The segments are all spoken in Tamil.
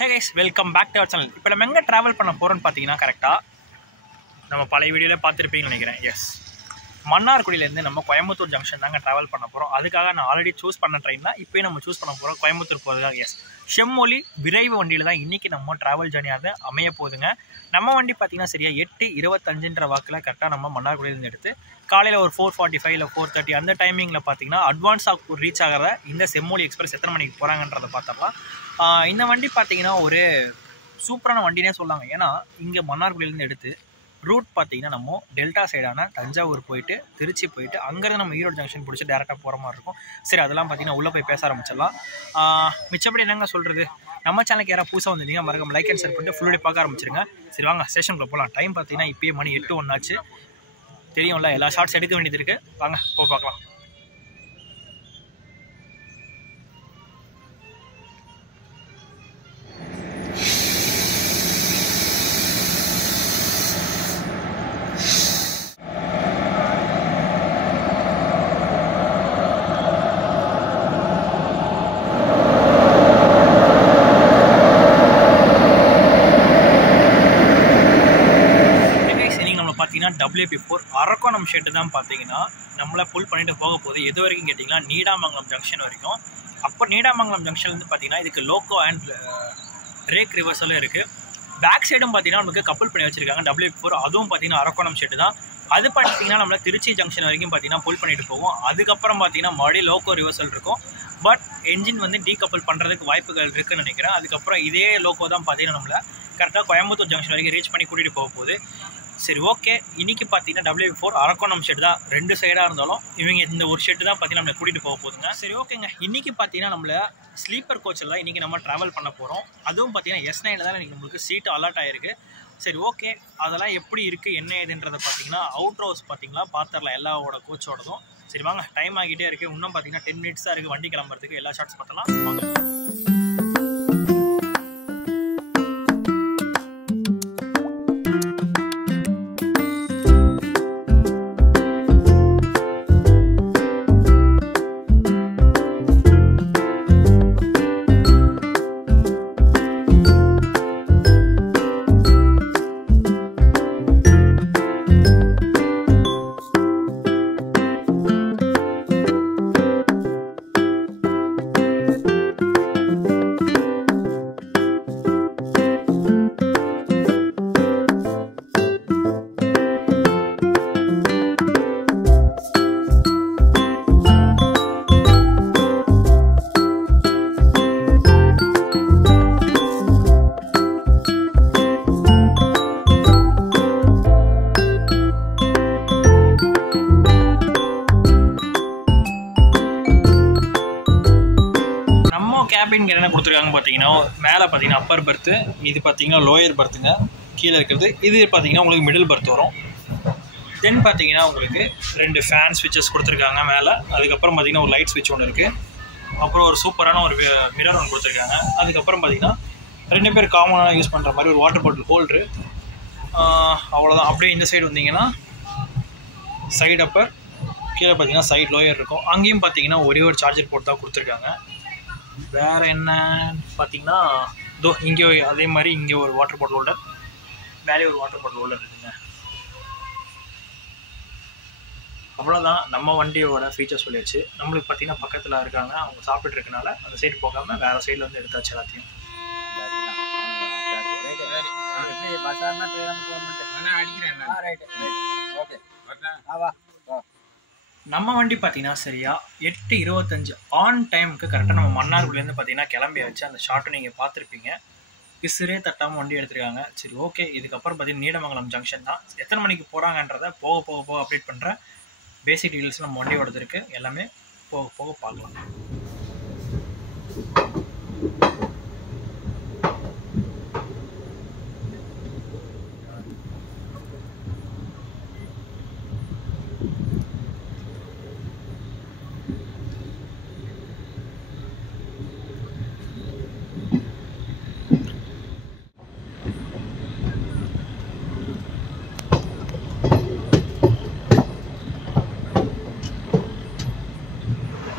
Hey guys, welcome back to our channel. இப்போ நம்ம எங்கே ட்ராவல் பண்ண போகிறோன்னு பார்த்தீங்கன்னா கரெக்டாக நம்ம பழைய வீடியோவில் பார்த்துருப்பீங்கன்னு நினைக்கிறேன். எஸ், மன்னார்குடியிலேருந்து நம்ம கோயம்புத்தூர் ஜங்ஷன் தாங்க ட்ராவல் பண்ண போகிறோம். அதுக்காக நான் ஆல்ரெடி சூஸ் பண்ண ட்ரெயின்னா இப்போயும் நம்ம சூஸ் பண்ண போகிறோம் கோயம்புத்தூர் போகிறதுக்காக. எஸ், செம்மொழி விரைவு வண்டியில் தான் இன்றைக்கி நம்ம ட்ராவல் ஜர்னியாக அமைய போகுதுங்க. நம்ம வண்டி பார்த்தீங்கன்னா சரியா 8:25 வாக்கில் கரெக்டாக நம்ம மன்னார்குடியிலேருந்து எடுத்து காலையில் ஒரு 4:45 இல்லை 4:30 அந்த டைமிங்கில் பார்த்தீங்கன்னா அட்வான்ஸாக ரீச் ஆகிற இந்த செம்மொழி எக்ஸ்பிரஸ் எத்தனை மணிக்கு போகிறாங்கன்றதை பார்த்தோம்னா இந்த வண்டி பார்த்தீங்கன்னா ஒரு சூப்பரான வண்டினே சொல்லாங்க. ஏன்னா இங்கே மன்னார்குடியிலேருந்து எடுத்து ரூட் பார்த்தீங்கன்னா நம்ம டெல்டா சைடான தஞ்சாவூர் போயிட்டு திருச்சி போயிட்டு அங்கேருந்து நம்ம ஈரோடு ஜங்ஷன் பிடிச்சி டேரெக்டாக போகிற மாதிரி இருக்கும். சரி, அதெல்லாம் பார்த்தீங்கன்னா உள்ளே போய் பேச ஆரம்பிச்சிடலாம். மிச்சப்படி என்னங்க சொல்கிறது, நம்ம சேனலுக்கு யாராவது புதுசாக வந்திருந்தீங்க மறக்காம லைக் அண்ட் ஷேர் பண்ணிட்டு ஃபுல்லுடைய பார்க்க ஆரம்பிச்சிருங்க. சரி வாங்க ஸ்டேஷனுக்குள்ள போகலாம். டைம் பார்த்தீங்கன்னா இப்போயே மணி 8:01 ஆச்சு. தெரியும்ல, எல்லா ஷார்ட்ஸ் எடுக்க வேண்டியது இருக்குது. வாங்க போய் பார்க்கலாம். WP4 அரக்கோணம் ஷெட்டு தான் பார்த்தீங்கன்னா நம்மளை புல் பண்ணிட்டு போக போகுது. எது வரைக்கும் கேட்டிங்கன்னா நீடாமங்கலம் ஜங்ஷன் வரைக்கும். அப்போ நீடாமங்கலம் ஜங்ஷன்லேருந்து பார்த்தீங்கன்னா இதுக்கு லோக்கோ அண்ட் பிரேக் ரிவர்ஸலும் இருக்குது. பேக் சைடும் பார்த்தீங்கன்னா நமக்கு கப்பல் பண்ணி வச்சுருக்காங்க WP4. அதுவும் பார்த்தீங்கன்னா அரக்கோணம் ஷெட்டு தான். அது பார்த்தீங்கன்னா நம்மளை திருச்சி ஜங்ஷன் வரைக்கும் பார்த்தீங்கன்னா புல் பண்ணிட்டு போகும். அதுக்கப்புறம் பார்த்தீங்கன்னா மறுபடியும் லோக்கோ ரிவர்சல் இருக்கும். பட் என்ஜின் வந்து டீகப்பல் பண்ணுறதுக்கு வாய்ப்புகள் இருக்குதுன்னு நினைக்கிறேன். அதுக்கப்புறம் இதே லோக்கோ தான் பார்த்தீங்கன்னா நம்மளை கரெக்டாக கோயம்புத்தூர் ஜங்ஷன் வரைக்கும் ரீச் பண்ணி கூட்டிகிட்டு போக போகுது. சரி, ஓகே. இன்றைக்கி பார்த்தீங்கன்னா WP4 அரக்கோணம் ஷெட் தான். 2 சைடாக இருந்தாலும் இவங்க இந்த ஒரு ஷெட்டு தான் பார்த்தீங்கன்னா நம்மளை கூட்டிகிட்டு போக போகுதுங்க. சரி, ஓகேங்க. இன்றைக்கி பார்த்தீங்கன்னா நம்மளை ஸ்லீப்பர் கோச்சில் தான் இன்றைக்கி நம்ம ட்ராவல் பண்ண போகிறோம். அதுவும் பார்த்தீங்கன்னா S9 தான் இன்றைக்கி நம்மளுக்கு சீட்டு அலாட் ஆகிருக்கு. சரி, ஓகே. அதெல்லாம் எப்படி இருக்குது என்ன ஏதுன்றதை பார்த்தீங்கன்னா அவுட் ஹவுஸ் பார்த்தீங்கன்னா பார்த்துடலாம் எல்லாவோட கோச்சோடதும். சரி வாங்க, டைம் ஆகிட்டே இருக்குது. இன்னும் பார்த்தீங்கன்னா 10 மினிட்ஸ் தான் இருக்குது வண்டி கிளம்புறதுக்கு. எல்லா ஷார்ட்ஸ் பார்த்தலாம் வாங்க. கேபின் என்ன கொடுத்துருக்காங்க பார்த்தீங்கன்னா மேலே பார்த்தீங்கன்னா அப்பர் பர்த்து, இது பார்த்தீங்கன்னா லோயர் பர்த்துங்க. கீழே இருக்கிறது இது பார்த்தீங்கன்னா உங்களுக்கு மிடில் பர்த் வரும். தென் பார்த்தீங்கன்னா உங்களுக்கு 2 ஃபேன் ஸ்விட்சஸ் கொடுத்துருக்காங்க மேலே. அதுக்கப்புறம் பார்த்தீங்கன்னா ஒரு லைட் ஸ்விட்ச் ஒன்று இருக்குது. அப்புறம் ஒரு சூப்பரான ஒரு மிரர் ஒன்று கொடுத்துருக்காங்க. அதுக்கப்புறம் பார்த்தீங்கன்னா 2 பேர் காமனாக யூஸ் பண்ணுற மாதிரி ஒரு வாட்டர் பாட்டில் ஹோல்ட்ரு. அவ்வளோதான். அப்படியே இந்த சைடு வந்தீங்கன்னா சைடு அப்பர், கீழே பார்த்தீங்கன்னா சைடு லோயர் இருக்கும். அங்கேயும் பார்த்தீங்கன்னா ஒரே ஒரு சார்ஜர் போட்டு தான் கொடுத்துருக்காங்க. வேறு என்ன பார்த்தீங்கன்னா இங்கே அதே மாதிரி இங்கே ஒரு வாட்டர் பாட்டில் ஹோல்டர், மேலே ஒரு வாட்டர் பாட்டில் ஹோல்டர் இருக்குங்க. அவ்வளோதான். நம்ம வண்டியோட ஃபீச்சர்ஸ் சொல்லியாச்சு. நம்மளுக்கு பார்த்தீங்கன்னா பக்கத்தில் இருக்காங்க, அவங்க சாப்பிட்டு இருக்கனால அந்த சைடு போகாமல் வேறு சைடில் வந்து எடுத்தாச்சு எல்லாத்தையும். நம்ம வண்டி பார்த்தீங்கன்னா சரியா 8:25 ஆன் டைமுக்கு கரெக்டாக நம்ம மன்னார்குடியிலேருந்து பார்த்தீங்கன்னா கிளம்பி வச்சு அந்த ஷார்ட்டை நீங்கள் பார்த்துருப்பீங்க. பிசுரே தட்டாமல் வண்டி எடுத்துருக்காங்க. சரி, ஓகே. இதுக்கப்புறம் பார்த்தீங்கன்னா நீடமங்கலம் ஜங்ஷன் தான். எத்தனை மணிக்கு போகிறாங்கன்றதை போக போக போக அப்டேட் பண்ணுறேன். பேசிக் டீட்டெயில்ஸ் நம்ம வண்டியோடது இருக்குது. எல்லாமே போக போக பார்க்கலாம்.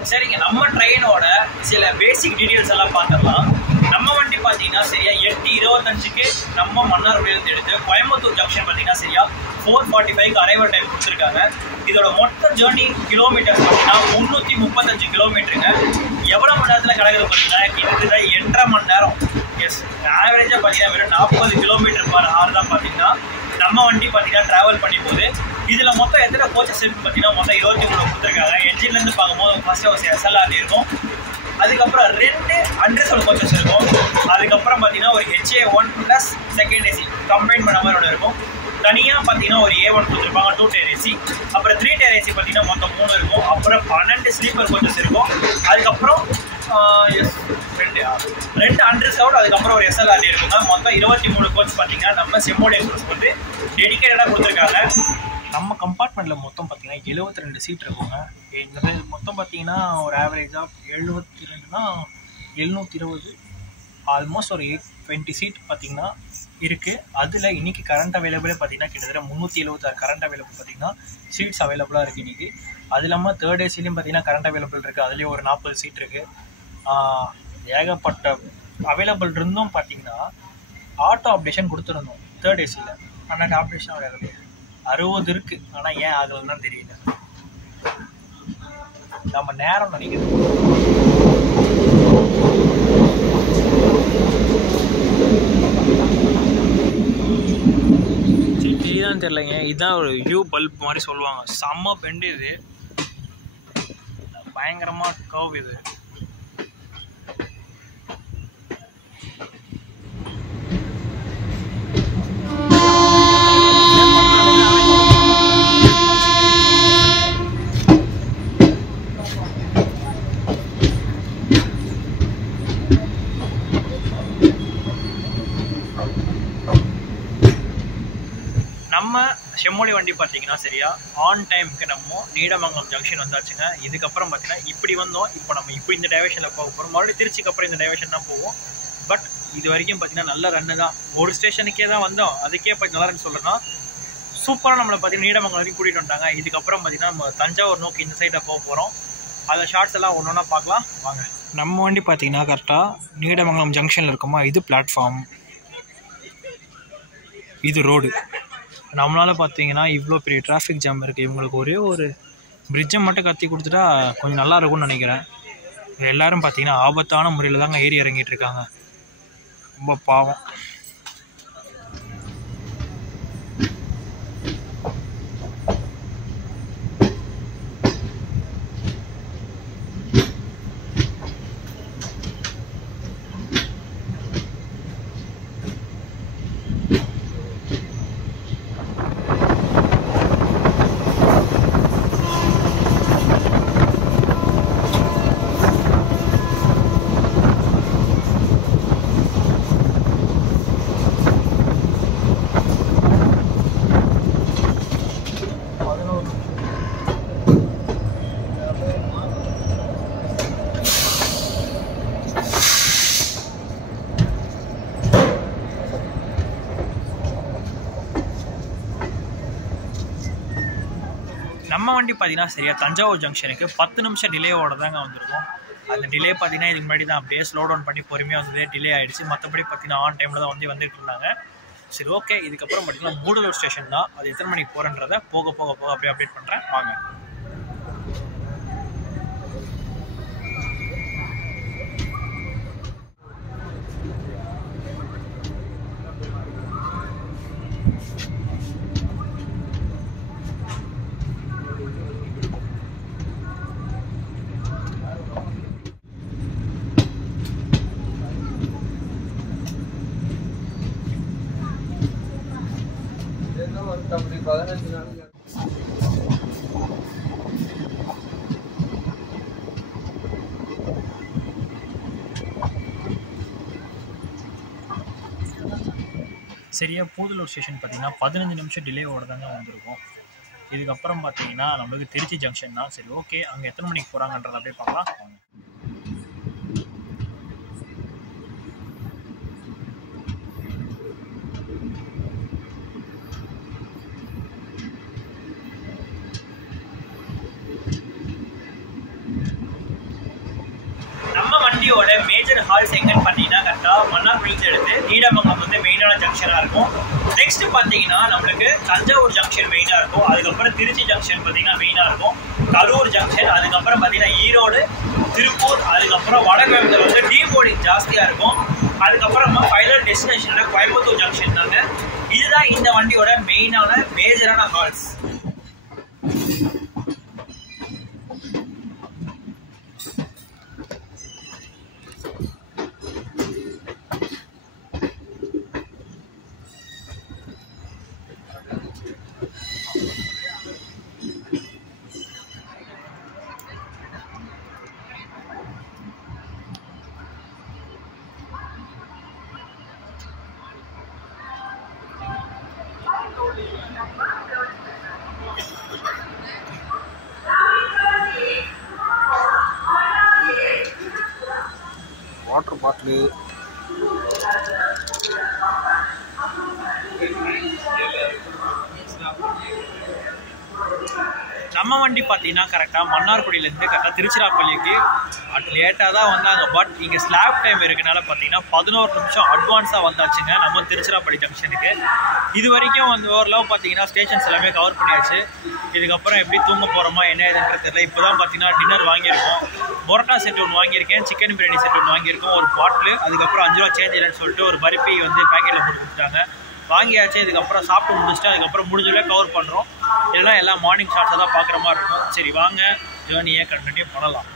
சரிங்க, நம்ம ட்ரெயினோட சில பேசிக் டீடைல்ஸ் எல்லாம் பார்த்துடலாம். நம்ம வண்டி பார்த்தீங்கன்னா சரியா 8:25க்கு நம்ம மன்னார்குடியிலேருந்து எடுத்து கோயம்புத்தூர் ஜங்ஷன் பார்த்தீங்கன்னா சரியா 4:45க்கு அரைவல் டைம் கொடுத்துருக்காங்க. இதோட மொத்த ஜேர்னி கிலோமீட்டர்ஸ் பார்த்தீங்கன்னா 335 கிலோமீட்டருங்க. எவ்வளோ மணி நேரத்தில் கிடக்குது பார்த்தீங்கன்னா கிட்டத்தட்ட 8.5 மணி நேரம். எஸ், ஆவரேஜாக பார்த்தீங்கன்னா வெறும் 40 கிலோமீட்டர் பர் ஹவர் தான் பார்த்தீங்கன்னா நம்ம வண்டி பார்த்தீங்கன்னா ட்ராவல் பண்ணி போகுது. இதில் மொத்தம் எத்தனை கோச்சஸ் இருக்குது பார்த்தீங்கன்னா மொத்தம் 23 கொடுத்துருக்காங்க. என்ஜின்லேருந்து பார்க்கும்போது ஃபஸ்ட்டு ஒரு SLR இருக்கும், அதுக்கப்புறம் 2 அண்டர்சோல் கோச்சஸ் இருக்கும், அதுக்கப்புறம் பார்த்தீங்கன்னா ஒரு HA1 plus second AC combine பண்ண மாதிரி ஒன்று இருக்கும். தனியாக பார்த்தீங்கன்னா ஒரு A1 கொடுத்துருப்பாங்க 2 டயர் ஏசி, அப்புறம் 3 டயர் ஏசி பார்த்தீங்கன்னா மொத்தம் 3 இருக்கும், அப்புறம் 12 ஸ்லீப்பர் கோச்சஸ் இருக்கும், அதுக்கப்புறம் 2 அண்டர்சோல், அதுக்கப்புறம் ஒரு SLR இருக்குங்க. மொத்தம் 23 கோச் பார்த்தீங்கன்னா நம்ம செம்மொழி எக்ஸ்பிரஸ் வந்து டெடிக்கேட்டடாக கொடுத்துருக்காங்க. நம்ம கம்பார்ட்மெண்ட்டில் மொத்தம் பார்த்தீங்கன்னா 72 சீட் இருக்குங்க. எங்கள் மொத்தம் பார்த்தீங்கன்னா ஒரு ஆவரேஜாக 72னா 720, ஆல்மோஸ்ட் ஒரு 820 சீட் பார்த்தீங்கன்னா இருக்குது. அதில் இன்றைக்கி கரண்ட் அவைலபிளே பார்த்தீங்கன்னா கிட்டத்தட்ட 376 கரண்ட் அவைலபிள் பார்த்தீங்கன்னா சீட்ஸ் அவைலபிளாக இருக்குது இன்றைக்கி. அது இல்லாமல் தேர்ட் ஏசிலையும் பார்த்தீங்கன்னா கரண்ட் அவைலபிள் இருக்குது, அதுலேயும் ஒரு 40 சீட் இருக்குது. ஏகப்பட்ட அவைலபிள் இருந்தும் பார்த்தீங்கன்னா ஆட்டோ அப்டேஷன் கொடுத்துருந்தோம் தேர்ட் ஏசியில், ஆனால் அப்டேஷன் ஆகலை. 60 இருக்குது, ஆனால் ஏன் ஆகலைன்னு தான் தெரியல. நம்ம நேரம் நினைக்கிறோம். சரிதான் தெரியலைங்க. இதுதான் ஒரு யூ பல்ப் மாதிரி சொல்லுவாங்க. செம்ம பெண்டு இது, பயங்கரமாக கர்வ் இது. நம்ம செம்மொழி வண்டி பார்த்தீங்கன்னா சரியா ஆன் டைமுக்கு நம்ம நீடமங்கலம் ஜங்ஷன் வந்தாச்சுங்க. இதுக்கப்புறம் பார்த்தீங்கன்னா இப்படி வந்தோம், இப்போ நம்ம இப்படி இந்த டைவர்ஷனில் போக போகிறோம். மறுபடியும் திருச்சிக்கு அப்புறம் இந்த டைவர்ஷன் தான் போவோம். பட் இது வரைக்கும் பார்த்தீங்கன்னா நல்ல ரன்னு தான். ஒரு ஸ்டேஷனுக்கே தான் வந்தோம், அதுக்கே இப்போ நல்லா ரன் சொல்கிறேன்னா சூப்பராக நம்மளை பார்த்தீங்கன்னா நீடமங்கலம் வரைக்கும் கூட்டிகிட்டு வந்தாங்க. இதுக்கப்புறம் பார்த்தீங்கன்னா நம்ம தஞ்சாவூர் நோக்கி இந்த சைடில் போக போகிறோம். அதில் ஷார்ட்ஸ் எல்லாம் ஒன்று ஒன்றா பார்க்கலாம் வாங்க. நம்ம வண்டி பார்த்தீங்கன்னா கரெக்டாக நீடமங்கலம் ஜங்ஷனில் இருக்குமா, இது பிளாட்ஃபார்ம், இது ரோடு. நம்மளால் பார்த்தீங்கன்னா இவ்வளோ பெரிய டிராஃபிக் ஜாம் இருக்குது. இவங்களுக்கு ஒரே ஒரு பிரிட்ஜை மட்டும் கட்டி கொடுத்துட்டா கொஞ்சம் நல்லா இருக்கும்னு நினைக்கிறேன். எல்லோரும் பார்த்தீங்கன்னா ஆபத்தான முறையில் தாங்க ஏறி இறங்கிட்டு இருக்காங்க, ரொம்ப பாவம். நம்ம வண்டி பார்த்தீங்கன்னா சரியா தஞ்சாவூர் ஜங்ஷனுக்கு 10 நிமிஷம் டிலேவோட தாங்க வந்திருக்கும். அந்த டிலே பார்த்தீங்கன்னா இதுக்கு முன்னாடி தான் அப்படியே ஸ்லோ டவுன் பண்ணி பொறுமையாக வந்ததே டிலே ஆகிடுச்சு. மற்றபடி பார்த்தீங்கன்னா ஆன் டைமில் தான் வந்துட்டு இருந்தாங்க. சரி, ஓகே. இதுக்கப்புறம் பார்த்தீங்கன்னா மூடலூர் ஸ்டேஷன் தான், அது எத்தனை மணிக்கு போகிறேன்றதை போக போக போக அப்படியே அப்டேட் பண்ணுறேன் வாங்க. சரியா பூதலூர் ஸ்டேஷன் பார்த்தீங்கன்னா 15 நிமிஷம் டிலேவோட தாங்க வந்திருக்கும். இதுக்கப்புறம் பார்த்தீங்கன்னா நம்மளுக்கு திருச்சி ஜங்ஷன் தான். சரி, ஓகே. அங்கே எத்தனை மணிக்கு போகிறாங்கன்றதை அப்படியே பார்க்கலாம். நம்ம வண்டியோட மேஜர் ஹால்ஸ் எங்கன்னு பார்த்தீங்கன்னா கரெக்டாக மன்னார்குடியில எடுத்து நீடாமங்கலம் வந்து மெயினான ஜங்ஷனாக இருக்கும். நெக்ஸ்ட் பார்த்தீங்கன்னா நம்மளுக்கு தஞ்சாவூர் ஜங்ஷன் மெயினாக இருக்கும். அதுக்கப்புறம் திருச்சி ஜங்ஷன் பார்த்தீங்கன்னா மெயினாக இருக்கும். கரூர் ஜங்ஷன், அதுக்கப்புறம் பார்த்தீங்கன்னா ஈரோடு, திருப்பூர், அதுக்கப்புறம் வடகிழக்கில் வந்து டீபோர்டிங் ஜாஸ்தியாக இருக்கும். அதுக்கப்புறமா ஃபைனல் டெஸ்டினேஷனில் கோயம்புத்தூர் ஜங்ஷன் தாங்க. இதுதான் இந்த வண்டியோட மெயினான மேஜரான ஹால்ஸ். வாட்டர் பாட்டில், நம்ம வண்டி பார்த்தீங்கன்னா கரெக்டாக மன்னார்குடியிலேருந்து கரெக்டாக திருச்சிராப்பள்ளிக்கு லேட்டாக தான் வந்தாங்க. பட் இங்கே ஸ்லாப் டைம் இருக்கனால பார்த்தீங்கன்னா 11 நிமிஷம் அட்வான்ஸாக வந்தாச்சுங்க நம்ம திருச்சிராப்பள்ளி ஜங்ஷனுக்கு. இது வரைக்கும் வந்து ஓரளவு பார்த்தீங்கன்னா ஸ்டேஷன்ஸ் எல்லாமே கவர் பண்ணியாச்சு. இதுக்கப்புறம் எப்படி தூங்க போகிறோமா என்ன ஏதுன்றது தெரியல. இப்போ தான் பார்த்தீங்கன்னா டின்னர் வாங்கியிருக்கோம். பொரோட்டா செட் ஒன்று வாங்கியிருக்கேன், சிக்கன் பிரியாணி செட் ஒன்று வாங்கியிருக்கோம், ஒரு பாட்டில், அதுக்கப்புறம் 5 ரூபா சேஞ்ச் இல்லைன்னு சொல்லிட்டு ஒரு பருப்பி வந்து பேக்கெட்டில் போட்டு கொடுத்துட்டாங்க. வாங்கியாச்சு. இதுக்கப்புறம் சாப்பிட்டு முடிச்சுட்டு அதுக்கப்புறம் முடிஞ்சவரை கவர் பண்ணுறோம். இல்லைனா எல்லாம் மார்னிங் ஷார்ட்ஸாக தான் பார்க்குற மாதிரி இருக்கும். சரி வாங்க ஜேர்னியை கண்டினியூ பண்ணலாம்.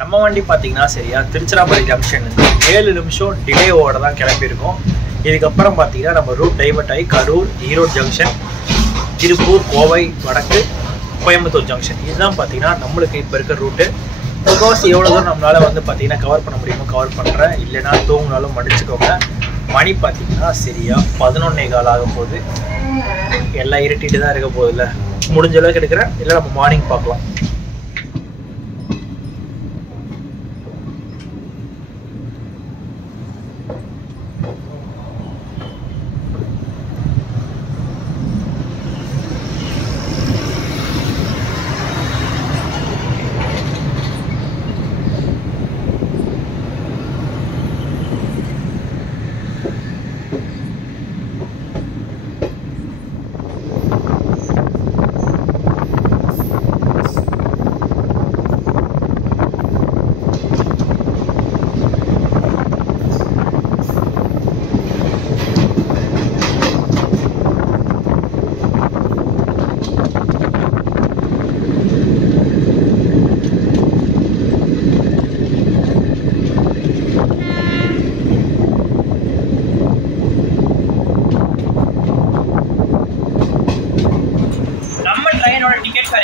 நம்ம வண்டி பார்த்தீங்கன்னா சரியா திருச்சிராப்பள்ளி ஜங்ஷன் 7 நிமிஷம் டிலேவோட தான் கிளம்பியிருக்கோம். இதுக்கப்புறம் பார்த்தீங்கன்னா நம்ம ரூட் டைவர்ட் ஆகி கரூர், ஈரோடு ஜங்ஷன், திருப்பூர், கோவை, வடக்கு, கோயம்புத்தூர் ஜங்ஷன். இதுதான் பார்த்தீங்கன்னா நம்மளுக்கு இப்போ இருக்க ரூட்டு. முக்கால்வாசி எவ்வளோ தூரம் நம்மளால் வந்து பார்த்தீங்கன்னா கவர் பண்ண முடியுமோ கவர் பண்ணுறேன். இல்லைனா தூங்கினாலும் மன்னிச்சுக்கோங்க. மணி பார்த்தீங்கன்னா சரியா 11:15 ஆகும் போது. எல்லாம் இருட்டிட்டு தான் இருக்க போகுதுல்ல, முடிஞ்ச அளவுக்கு எடுக்கிறேன். இல்லை நம்ம மார்னிங் பார்க்கலாம்.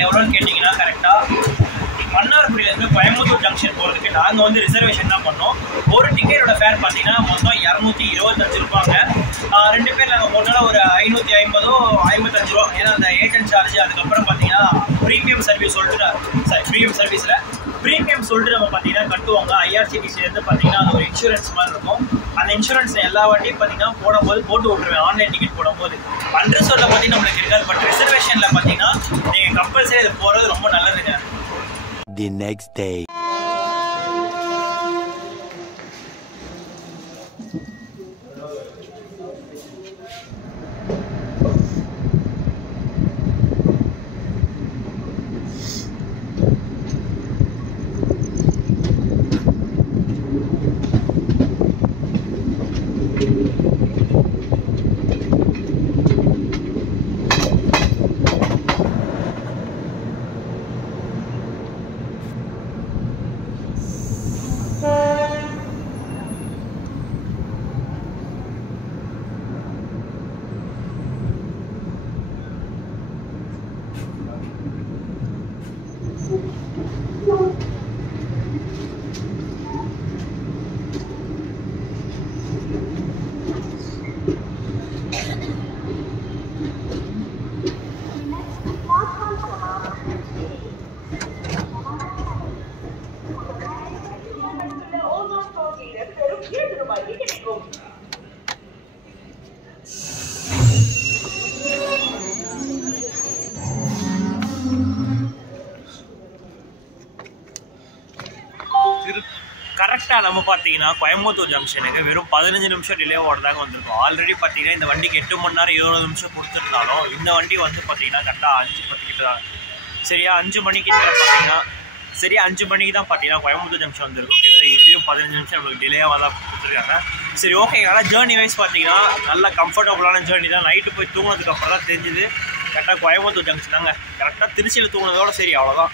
எவ்வளோன்னு கேட்டிங்கன்னா கரெக்டாக மன்னார்குடியிலேருந்து கோயம்புத்தூர் ஜங்ஷன் போகிறதுக்கு நாங்கள் வந்து ரிசர்வேஷன் தான் பண்ணோம். ஒரு டிக்கெட்டோட ஃபேர் பார்த்தீங்கன்னா மொத்தம் 225 ரூபாங்க. 2 பேர் நாங்கள் போனாலும் ஒரு 550 55 ரூபா. ஏன்னா அந்த ஏஜென்ட் சார்ஜ், அதுக்கப்புறம் பார்த்தீங்கன்னா ப்ரீமியம் சர்வீஸ் சொல்லிட்டு ப்ரீமியம் சொல்லிட்டு நம்ம பார்த்தீங்கன்னா கட்டுவாங்க. ஐஆர்சிடிசிலேருந்து பார்த்தீங்கன்னா அது ஒரு இன்சூரன்ஸ் மாதிரி இருக்கும். அந்த இன்சூரன்ஸ் எல்லா வாட்டியும் பார்த்தீங்கன்னா போடும்போது போட்டு விட்டுருவேன். ஆன்லைன் டிக்கெட் போடும்போது அன்ரிசர்வ்ல பார்த்தீங்கன்னா நம்மளுக்கு இருக்காது. பட் ரிசர்வேஷனில் பார்த்தீங்கன்னா நீங்கள் கம்பல்சரி இது போகிறது ரொம்ப நல்லதுங்க. The next day. கரெக்டாக நம்ம பார்த்தீங்கன்னா கோயம்புத்தூர் ஜங்ஷனுக்கு வெறும் 15 நிமிஷம் டிலே ஓடுறதாங்க வந்திருக்கும். ஆல்ரெடி பார்த்தீங்கன்னா இந்த வண்டிக்கு 8 மணி நேரம் 20 நிமிஷம் கொடுத்துருந்தாலும் இந்த வண்டி வந்து பார்த்தீங்கன்னா கரெக்டாக 5:10 கிட்ட தான். சரியா 5 மணிக்கு பார்த்தீங்கன்னா சரியா 5 மணிக்கு தான் பார்த்தீங்கன்னா கோயம்புத்தூர் ஜங்ஷன் வந்திருக்கும். இதுலேயும் 15 நிமிஷம் நம்மளுக்கு டிலேவாக தான் கொடுத்துருக்காங்க. சரி ஓகே. ஆனால் ஜேர்னி வைஸ் பார்த்தீங்கன்னா நல்ல கம்ஃபர்டபுளான ஜேர்னி தான். நைட்டு போய் தூங்கினதுக்கப்புறம் தான் தெரிஞ்சுது கரெக்டாக கோயம்புத்தூர் ஜங்ஷன் தாங்க. கரெக்டாக திருச்சியில் தூங்கினதோட சரி அவ்வளோதான்,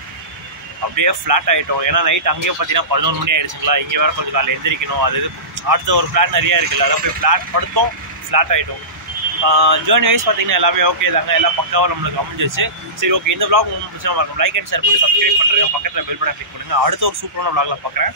அப்படியே ஃப்ளாட் ஆகிட்டோம். ஏன்னா நைட் அங்கேயே பார்த்தீங்கன்னா 11 மணி ஆகிடுச்சுங்களா. இங்கே வேறு கொஞ்சம் காலையில் எந்திரிக்கணும். அது இது அடுத்த ஒரு ஃப்ளாட் நிறையா இருக்குல்ல, அதான் போய் ஃப்ளாட் படுத்தோம், ஃப்ளாட் ஆகிட்டோம். ஜேர்னி வைஸ் பார்த்தீங்கன்னா எல்லாமே ஓகே தாங்க, எல்லாம் பக்காவாக நம்மளுக்கு அமைஞ்சிச்சு. சரி ஓகே, இந்த vlog உங்களுக்கு பிடிச்சா இருக்கும் லைக் அண்ட் ஷேர் பண்ணி சப்ஸ்கிரைப் பண்ணுறேன், பக்கத்தில் பெல் பட்டன் கிளிக் பண்ணுங்கள். அடுத்த ஒரு சூப்பரான vlogல பார்க்குறேன்.